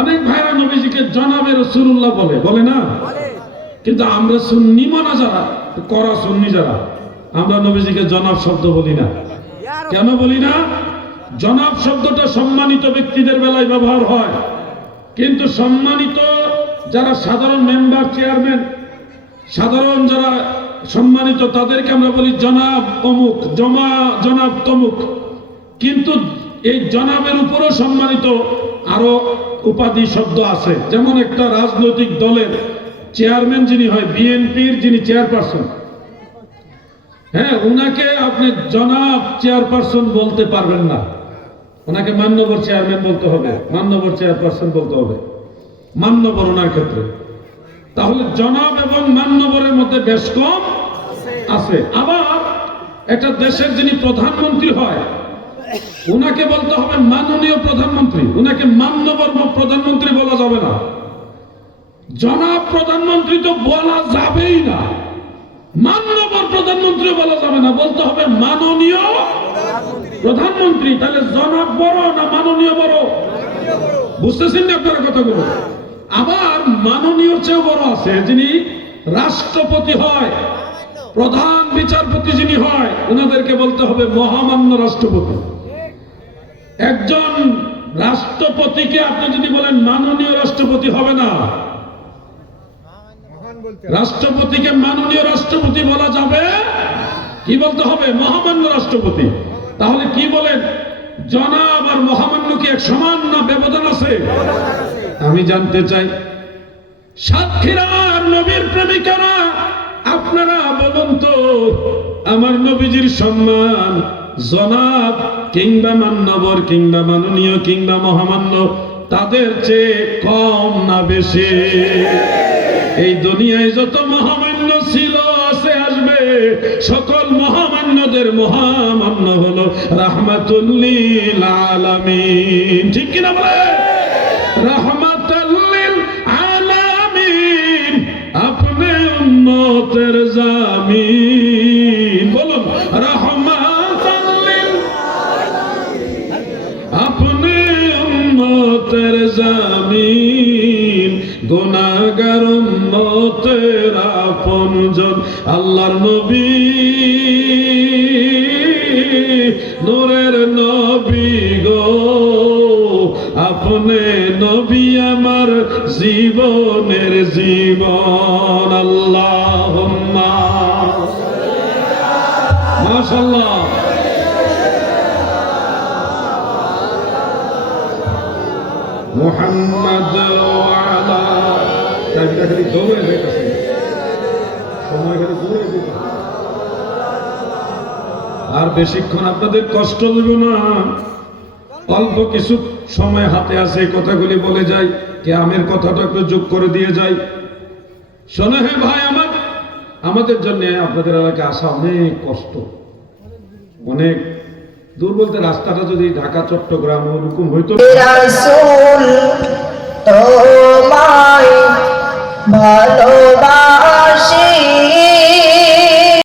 অনেক ভাইরা নবীজিকে জনাবে রাসূলুল্লাহ বলে, বলে না? কিন্তু আমরা সুন্নি মানা যারা, করা সুন্নি যারা, আমরা নবীজিকে জনাব শব্দ বলি না। কেন বলি না? জনাব শব্দটা সম্মানিত ব্যক্তিদের বেলায় ব্যবহার হয়, কিন্তু সম্মানিত যারা সাধারণ মেম্বার, চেয়ারম্যান, সাধারণ যারা সম্মানিত তাদেরকে আমরা বলি জনাব অমুক, জনাব তমুক। কিন্তু এই জনাবের উপরও সম্মানিত আরো উপাধি শব্দ আছে। যেমন একটা রাজনৈতিক দলের চেয়ারম্যান যিনি হয়, বিএনপির যিনি চেয়ারপারসন, হ্যাঁ, উনাকে আপনি জনাব চেয়ারপারসন বলতে পারবেন না, ওনাকে মান্যবর চেয়ারম্যান বলতে হবে, মান্যবর চেয়ারপারসন বলতে হবে, মান্যবর ওনার ক্ষেত্রে। তাহলে জনাব এবং মান্যবরের মধ্যে বেশ কম আছে। আবার একটা দেশের যিনি প্রধানমন্ত্রী হয়, উনাকে বলতে হবে মাননীয় প্রধানমন্ত্রী, উনাকে মান্যবর প্রধানমন্ত্রী বলা যাবে না। জনাব প্রধানমন্ত্রী তো বলা যাবেই না, মান্যবর প্রধানমন্ত্রী বলা যাবে না, বলতে হবে মাননীয় প্রধানমন্ত্রী। তাহলে জনাব বড় না মাননীয় বড়? বুঝতেছেন না আপনারা কথাগুলো? আবার মাননীয় চেয়েও বড় আছে, যিনি রাষ্ট্রপতি হয়, প্রধান বিচারপতি যিনি হয়, ওনাদেরকে বলতে হবে মহামান্য রাষ্ট্রপতি। একজন রাষ্ট্রপতিকে আপনি যদি বলেন মাননীয় রাষ্ট্রপতি হবে না, রাষ্ট্রপতিকে মাননীয় রাষ্ট্রপতি বলা যাবে, কি বলতে হবে? মহামান্য রাষ্ট্রপতি। তাহলে কি বলেন, জনাব আর মহামান্য কি এক সমান না ব্যবধান আছে? আমি জানতে চাই, সাক্ষীরা আর নবীর প্রেমিকারা, আপনারা বলুন তো, আমার নবীজির সম্মান জনাব কিংবা মান্যবর কিংবা মাননীয় কিংবা মহামান্য তাদের চেয়ে কম না বেশি? এই দুনিয়ায় যত মহামান্য ছিল, আছে, আসবে, সকল মহামান্যদের মহামান্য হলো রাহমাতুল লিল আলামিন। ঠিক কিনা বলে? রাহমাতুল লিল আলামিন, আপনি উম্মতের জামিন। বলুন রাহমাতুল লিল আলামিন, আপনি উম্মতের জামিন, গুনাহগার উম্মতের আপনজন। আল্লাহর নবী, নূরের নবী গো, আপনি নবী আমার জীবনের জীবন। আল্লাহুম্মা মাশাআল্লাহ। মুহাম্মদ ওয়া আলা, টাইমটা খালি দৌড়ে যাইতেছে, সময় খালি দৌড়ে যাইতেছে। আর বেশিক্ষণ আপনাদের কষ্ট দেব না, অল্প কিছু সময় হাতে আছে, এই কথাগুলি বলে যাই, কে আমের কথাটা একটু যোগ করে দিয়ে যাই। শোনে হে ভাই আমার, আমাদের জন্য আপনাদের এলাকায় আসা অনেক কষ্ট, অনেক দূর। বলতে রাস্তাটা যদি ঢাকা চট্টগ্রাম ওরকম হইতো, তোমায় ভালোবাসি